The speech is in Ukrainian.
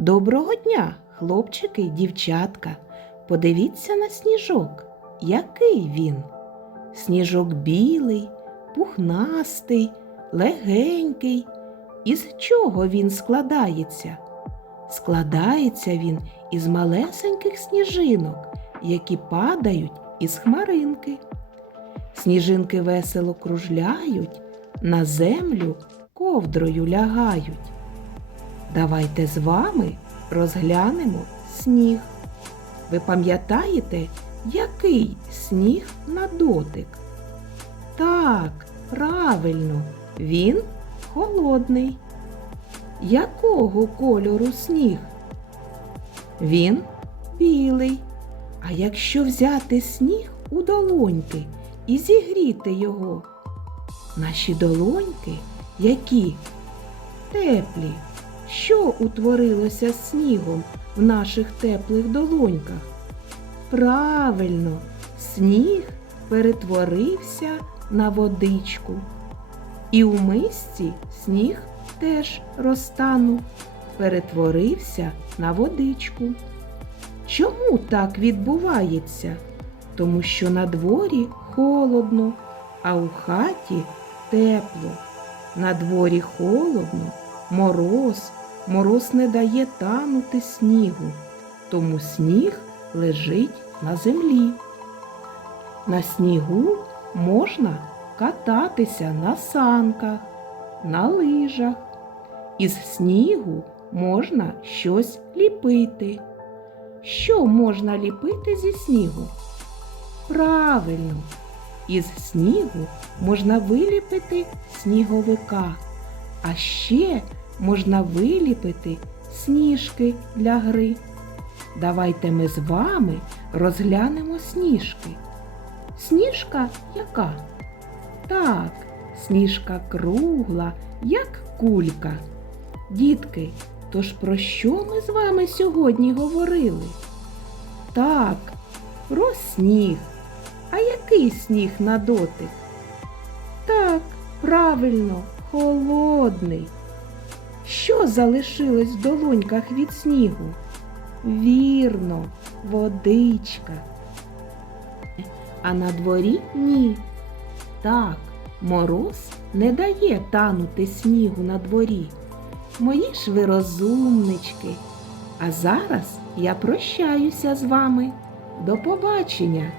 Доброго дня, хлопчики й дівчатка. Подивіться на сніжок. Який він? Сніжок білий, пухнастий, легенький. Із чого він складається? Складається він із малесеньких сніжинок, які падають із хмаринки. Сніжинки весело кружляють, на землю ковдрою лягають. Давайте з вами розглянемо сніг. Ви пам'ятаєте, який сніг на дотик? Так, правильно, він холодний. Якого кольору сніг? Він білий. А якщо взяти сніг у долоньки і зігріти його, наші долоньки які? Теплі. Що утворилося снігом в наших теплих долоньках? Правильно, сніг перетворився на водичку. І у мисці сніг теж розтанув, перетворився на водичку. Чому так відбувається? Тому що на дворі холодно, а у хаті тепло. На дворі холодно, мороз, мороз не дає танути снігу, тому сніг лежить на землі. На снігу можна кататися на санках, на лижах. Із снігу можна щось ліпити. Що можна ліпити зі снігу? Правильно, із снігу можна виліпити сніговика, а ще можна виліпити сніжки для гри. Давайте ми з вами розглянемо сніжки. Сніжка яка? Так, сніжка кругла, як кулька. Дітки, тож про що ми з вами сьогодні говорили? Так, про сніг. А який сніг на дотик? Так, правильно, холодний. Що залишилось в долоньках від снігу? Вірно, водичка. А на дворі ні. Так, мороз не дає танути снігу на дворі. Мої ж ви розумнички. А зараз я прощаюся з вами. До побачення!